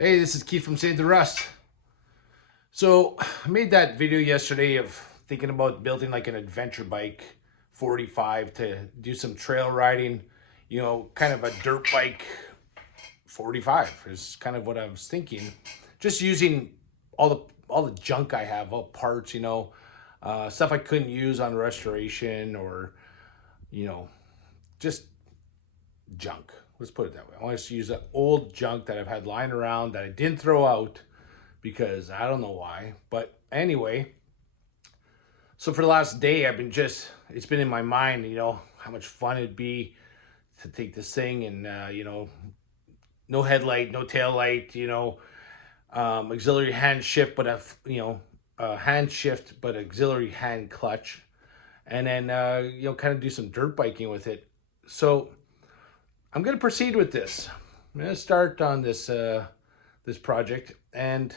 Hey, this is Keith from Save the Rust. So I made that video yesterday of thinking about building like an adventure bike 45 to do some trail riding, kind of a dirt bike 45 is kind of what I was thinking. Just using all the junk I have, all parts, stuff I couldn't use on restoration or, you know, just junk. Let's put it that way. I want to use that old junk that I've had lying around that I didn't throw out because I don't know why. But anyway, so for the last day, it's been in my mind, how much fun it'd be to take this thing and, no headlight, no tail light, auxiliary hand shift, but hand shift, but auxiliary hand clutch. And then, kind of do some dirt biking with it. So I'm going to proceed with this. I'm going to start on this project. And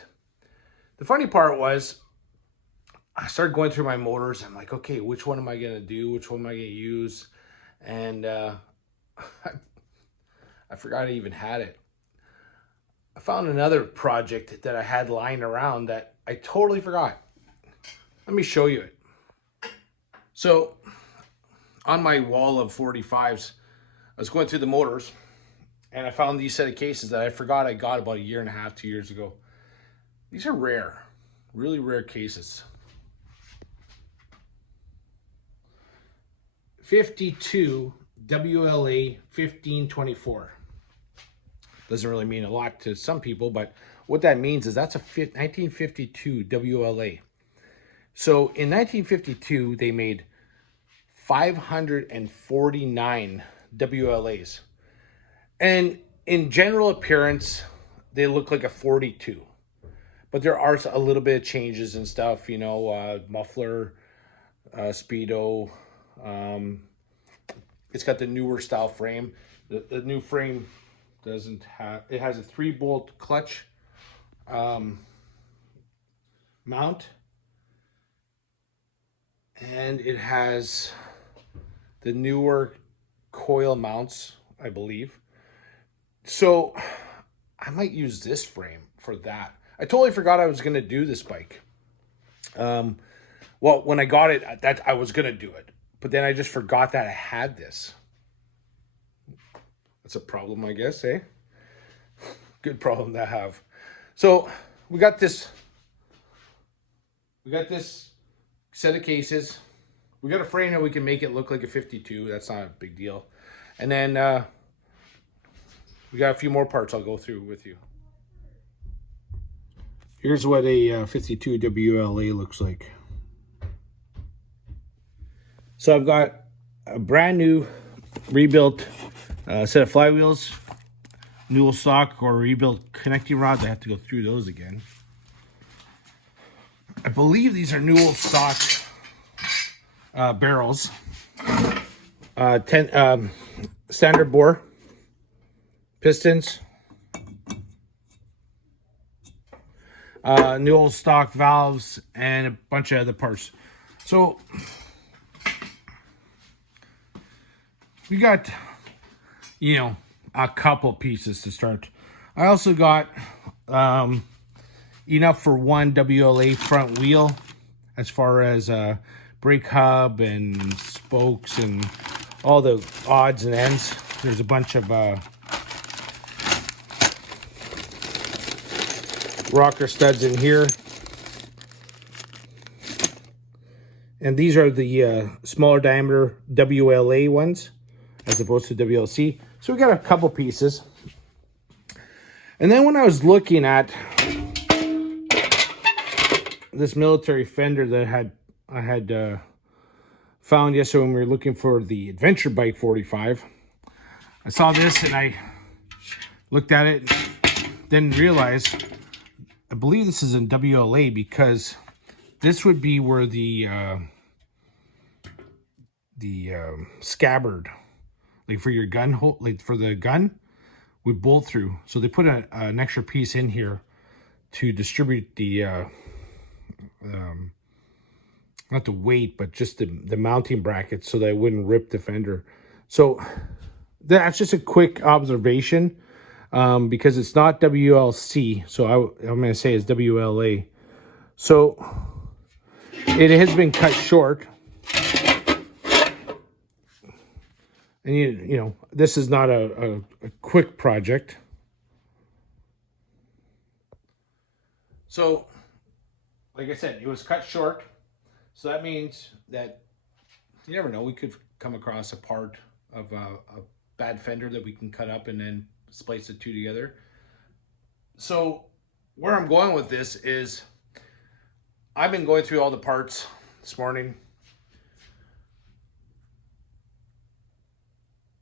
the funny part was I started going through my motors. I'm like, okay, which one am I going to do? Which one am I going to use? And I forgot I even had it. I found another project that I had lying around that I totally forgot. Let me show you it. So on my wall of 45s, I was going through the motors and I found these set of cases that I forgot I got about a year and a half, 2 years ago. These are rare, really rare cases. 52 WLA 1524. Doesn't really mean a lot to some people, but what that means is that's a 1952 WLA. So in 1952, they made 549 WLAs. And in general appearance, they look like a 42. But there are a little bit of changes and stuff, muffler, speedo. It's got the newer style frame. The new frame has a 3-bolt clutch mount. And it has the newer coil mounts, I believe. So I might use this frame for that. I totally forgot I was going to do this bike. Well, when I got it, that I was going to do it. But then I just forgot that I had this. That's a problem, I guess, eh? Good problem to have. So we got this set of cases. We got a frame that we can make it look like a 52. That's not a big deal. And then we got a few more parts I'll go through with you. Here's what a 52 WLA looks like. So I've got a brand new rebuilt set of flywheels, newel stock or rebuilt connecting rods. I have to go through those again. I believe these are newel stock barrels. 10 standard bore pistons. Newel stock valves and a bunch of other parts. So we got, a couple pieces to start. I also got enough for one WLA front wheel as far as brake hub and spokes and all the odds and ends. There's a bunch of rocker studs in here. And these are the smaller diameter WLA ones as opposed to WLC. So we got a couple pieces. And then when I was looking at this military fender that I had found yesterday when we were looking for the adventure bike 45, I saw this and I looked at it, didn't realize, I believe this is in WLA because this would be where the scabbard, like for your gun hole, like for the gun, would bolt through. So they put an extra piece in here to distribute the not the weight, but just the mounting brackets so that it wouldn't rip the fender. So that's just a quick observation. because it's not WLC. So I'm going to say it's WLA. So it has been cut short. And you know, this is not a quick project. So, like I said, it was cut short. So that means that you never know. We could come across a part of a bad fender that we can cut up and then splice the two together. So where I'm going with this is I've been going through all the parts this morning.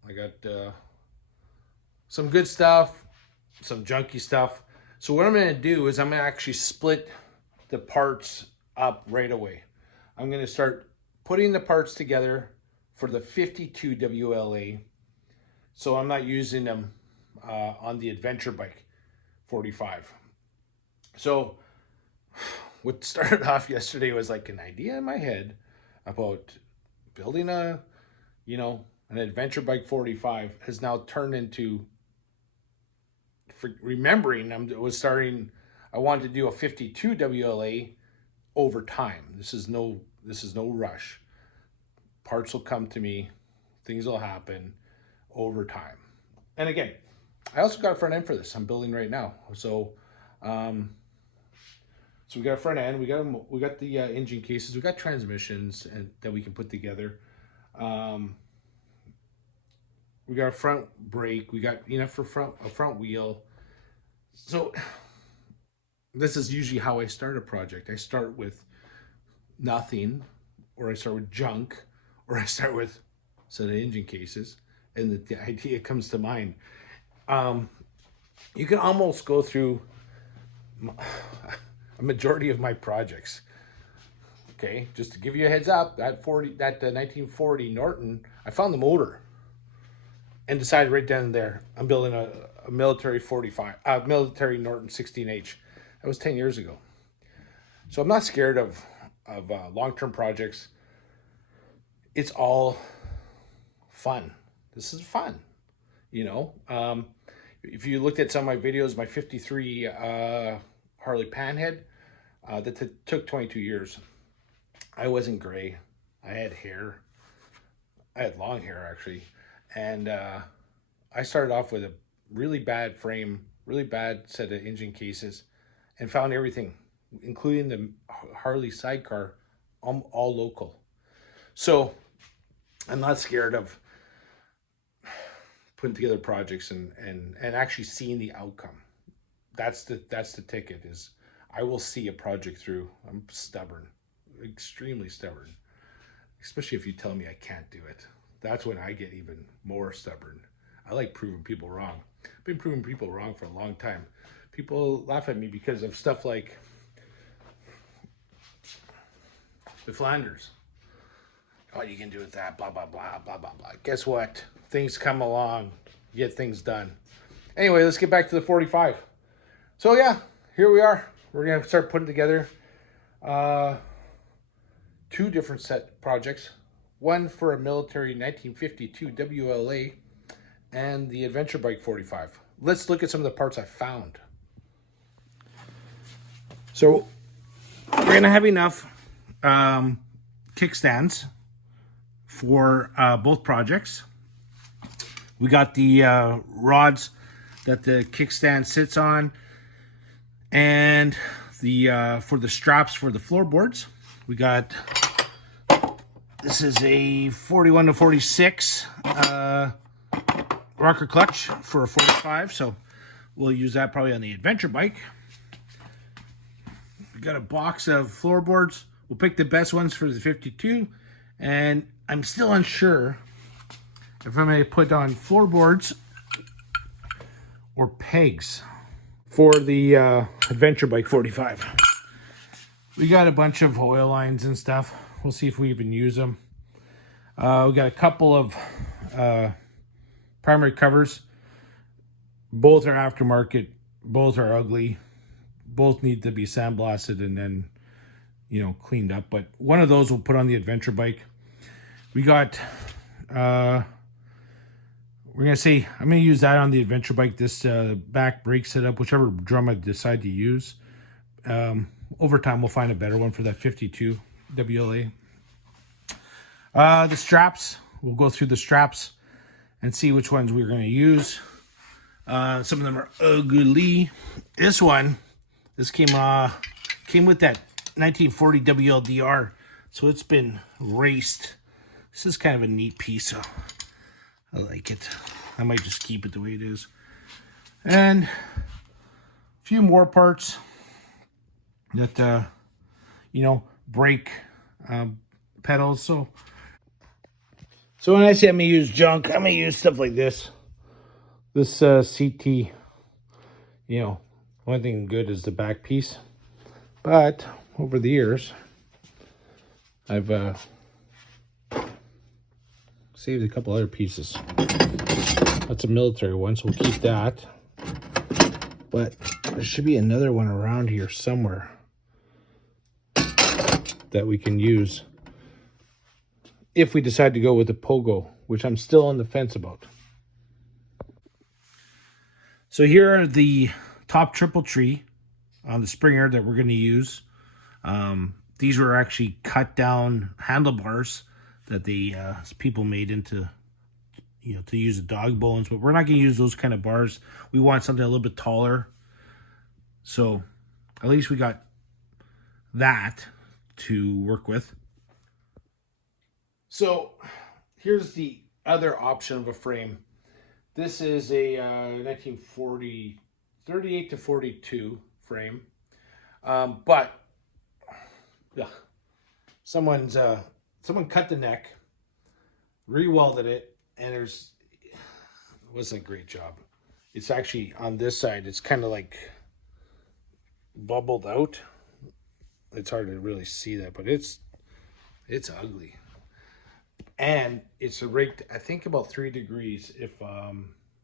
I got some good stuff, some junky stuff. So what I'm going to do is I'm going to actually split the parts up right away. I'm going to start putting the parts together for the 52 WLA. So I'm not using them on the adventure bike 45. So what started off yesterday was like an idea in my head about building a, you know, an adventure bike 45 has now turned into, remembering I wanted to do a 52 WLA over time. This is no rush. Parts will come to me, things will happen over time. And again, I also got a front end for this I'm building right now. So we got a front end, we got the engine cases, we got transmissions and that we can put together. We got a front brake, we got enough for a front wheel. So this is usually how I start a project. I start with nothing, or I start with junk, or I start with a set of engine cases, and the idea comes to mind. You can almost go through a majority of my projects. Okay, just to give you a heads up, that 1940 Norton, I found the motor and decided right then and there, I'm building a military 45, military Norton 16H. That was 10 years ago. So I'm not scared of long-term projects. It's all fun. This is fun, you know. If you looked at some of my videos, my 53 Harley Panhead, that took 22 years. I wasn't gray. I had hair. I had long hair, actually. And I started off with a really bad frame, really bad set of engine cases, and found everything, including the Harley sidecar, all local. So I'm not scared of putting together projects and actually seeing the outcome. That's the ticket, is I will see a project through. I'm stubborn, extremely stubborn, especially if you tell me I can't do it. That's when I get even more stubborn. I like proving people wrong. I've been proving people wrong for a long time. People laugh at me because of stuff like the Flanders. Oh, you can do with that, blah, blah, blah, blah, blah, blah. Guess what? Things come along, get things done. Anyway, let's get back to the 45. So yeah, here we are. We're gonna start putting together two different set projects. One for a military 1952 WLA and the adventure bike 45. Let's look at some of the parts I found. So we're gonna have enough kickstands for both projects. We got the rods that the kickstand sits on, and the for the straps for the floorboards. We got, this is a 41 to 46 rocker clutch for a 45, so we'll use that probably on the adventure bike. We got a box of floorboards. We'll pick the best ones for the 52, and I'm still unsure if I'm going to put on floorboards or pegs for the adventure bike 45. We got a bunch of oil lines and stuff. We'll see if we even use them. We got a couple of primary covers. Both are aftermarket. Both are ugly. Both need to be sandblasted and then, you know, cleaned up. But one of those we'll put on the adventure bike. We got, we're we're gonna see. I'm gonna use that on the adventure bike. This back brake setup, whichever drum I decide to use. Over time, we'll find a better one for that 52 WLA. The straps, we'll go through the straps and see which ones we're gonna use. Some of them are ugly. This came with that 1940 WLDR, so it's been raced. This is kind of a neat piece, so I like it. I might just keep it the way it is. And a few more parts that, brake pedals. So when I say I'm going to use junk, I'm going to use stuff like this. This CT, one thing good is the back piece. But over the years, I've saved a couple other pieces. That's a military one, so we'll keep that. But there should be another one around here somewhere that we can use if we decide to go with the Pogo, which I'm still on the fence about. So here are the top triple tree on the Springer that we're going to use. These were actually cut down handlebars that the people made into, to use the dog bones, but we're not going to use those kind of bars. We want something a little bit taller. So at least we got that to work with. So here's the other option of a frame. This is a 1940, 38 to 42 frame. But yeah, someone cut the neck, re-welded it, and it wasn't a great job. It's actually on this side, it's kind of like bubbled out. It's hard to really see that, but it's ugly. And it's rigged, I think, about 3 degrees, if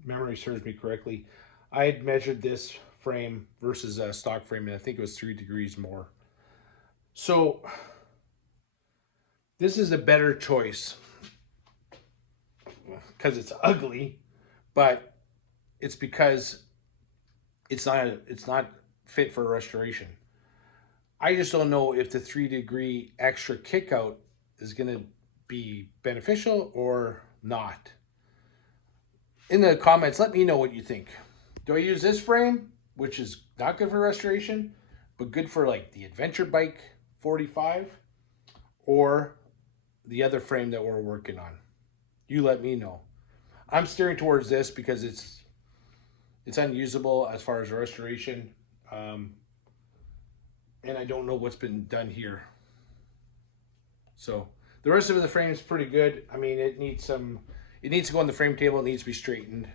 memory serves me correctly. I had measured this frame versus a stock frame, and I think it was 3 degrees more. So this is a better choice because it's ugly, but it's because it's not fit for restoration. I just don't know if the 3 degree extra kick out is going to be beneficial or not. In the comments, let me know what you think. Do I use this frame, which is not good for restoration, but good for like the adventure bike 45, or the other frame that we're working on? You let me know. I'm steering towards this because it's unusable as far as restoration, and I don't know what's been done here. So the rest of the frame is pretty good. I mean, it needs to go on the frame table. It needs to be straightened.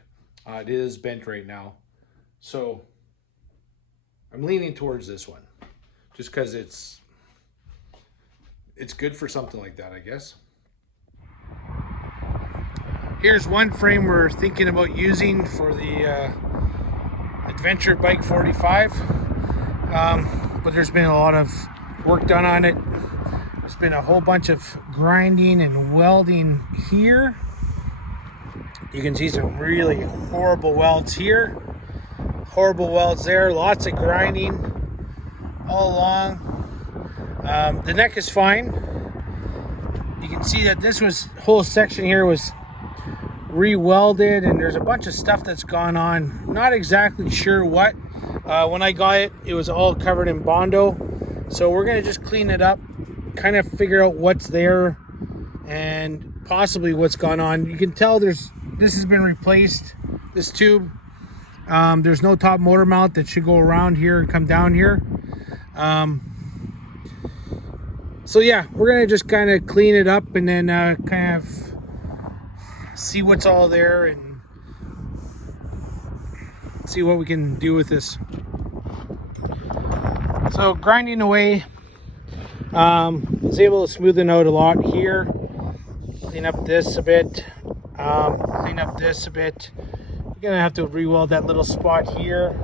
It is bent right now. So I'm leaning towards this one just because it's good for something like that, I guess. Here's one frame we're thinking about using for the adventure bike 45. But there's been a lot of work done on it. There's been a whole bunch of grinding and welding here. You can see some really horrible welds here, horrible welds there, lots of grinding all along. The neck is fine. You can see that this whole section here was re-welded, and there's a bunch of stuff that's gone on. Not exactly sure what. When I got it, it was all covered in Bondo. So we're gonna just clean it up, kind of figure out what's there and possibly what's gone on. You can tell this has been replaced, this tube. There's no top motor mount that should go around here and come down here. So yeah, we're gonna just kind of clean it up and then kind of see what's all there and see what we can do with this. So grinding away, was able to smoothen out a lot here, clean up this a bit, clean up this a bit. You're gonna have to re-weld that little spot here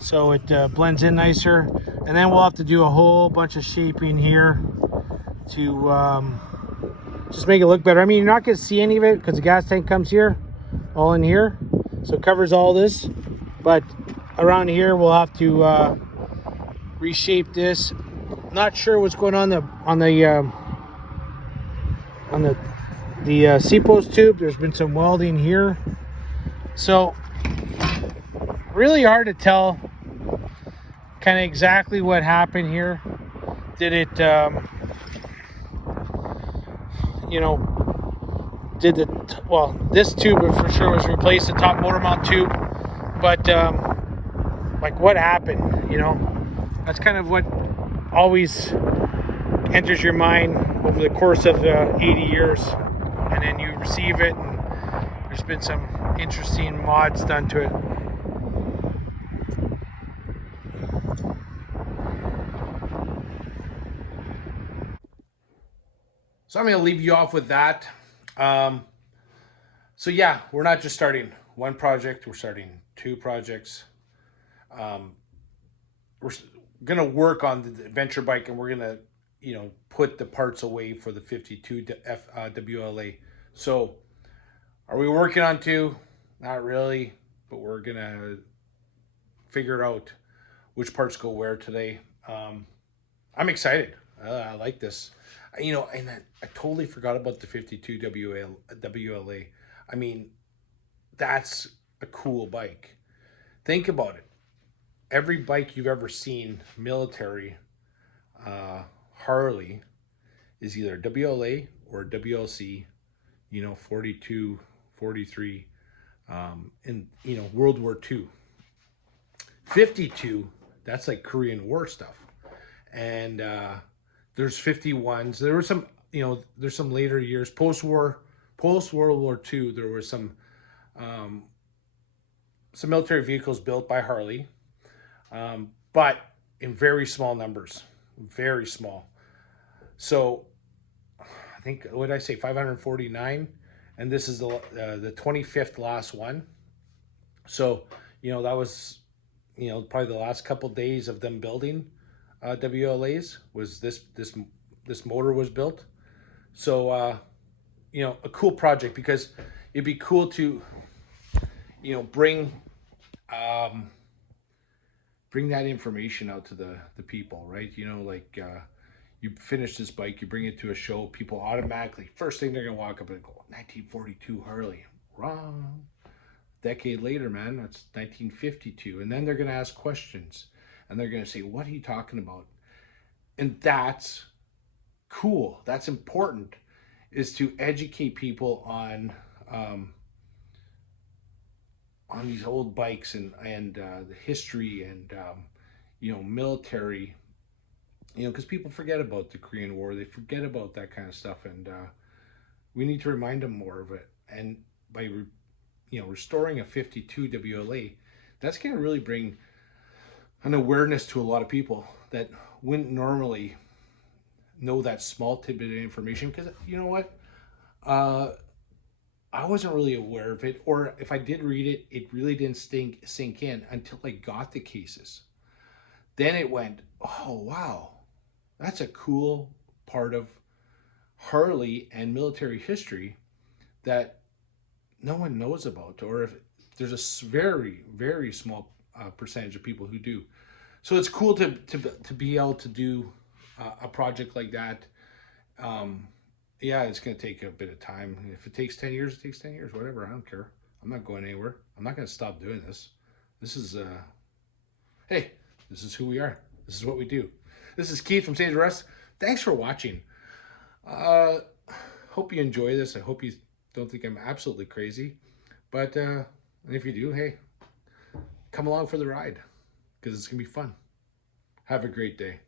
so it blends in nicer, and then we'll have to do a whole bunch of shaping here to just make it look better. I mean, you're not gonna see any of it because the gas tank comes here, all in here. So it covers all this. But around here, we'll have to reshape this. Not sure what's going on the C-post tube. There's been some welding here. So really hard to tell kind of exactly what happened here. Did it, this tube for sure was replaced, the top motor mount tube. But like what happened, that's kind of what always enters your mind over the course of 80 years. And then you receive it, and there's been some interesting mods done to it. So I'm going to leave you off with that. So yeah, we're not just starting one project, we're starting 2 projects. We're going to work on the adventure bike, and we're going to, put the parts away for the 52 WLA. So are we working on 2? Not really, but we're going to figure out which parts go where today. I'm excited. I like this. And I totally forgot about the 52 WLA. I mean, that's a cool bike. Think about it. Every bike you've ever seen, military, Harley, is either WLA or WLC, 42, 43, in, World War II. 52, that's like Korean War stuff. And there's 51s. There were some, there's some later years, post-World War II, there were some military vehicles built by Harley, but in very small numbers, very small. So I think, what did I say, 549, and this is the 25th last one. So that was probably the last couple days of them building WLAs was this motor was built. So a cool project, because it'd be cool to bring that information out to the people, right? You finish this bike, you bring it to a show, people automatically, first thing they're gonna walk up and go, 1942 Harley. Wrong. Decade later, man, that's 1952. And then they're gonna ask questions, and they're gonna say, what are you talking about? And that's cool. That's important, is to educate people on these old bikes and the history and military, because people forget about the Korean War, they forget about that kind of stuff, and we need to remind them more of it. And by restoring a 52 WLA, that's going to really bring an awareness to a lot of people that wouldn't normally know that small tidbit of information. Because you know what, I wasn't really aware of it, or if I did read it, it really didn't sink in until I got the cases. Then it went, oh wow, that's a cool part of Harley and military history that no one knows about, or if there's a very, very small percentage of people who do. So it's cool to be able to do a project like that. Yeah, it's going to take a bit of time. If it takes 10 years, it takes 10 years, whatever. I don't care. I'm not going anywhere. I'm not going to stop doing this. This is, hey, this is who we are. This is what we do. This is Keith from Stage Rest. Thanks for watching. Hope you enjoy this. I hope you don't think I'm absolutely crazy. But and if you do, hey, come along for the ride, because it's going to be fun. Have a great day.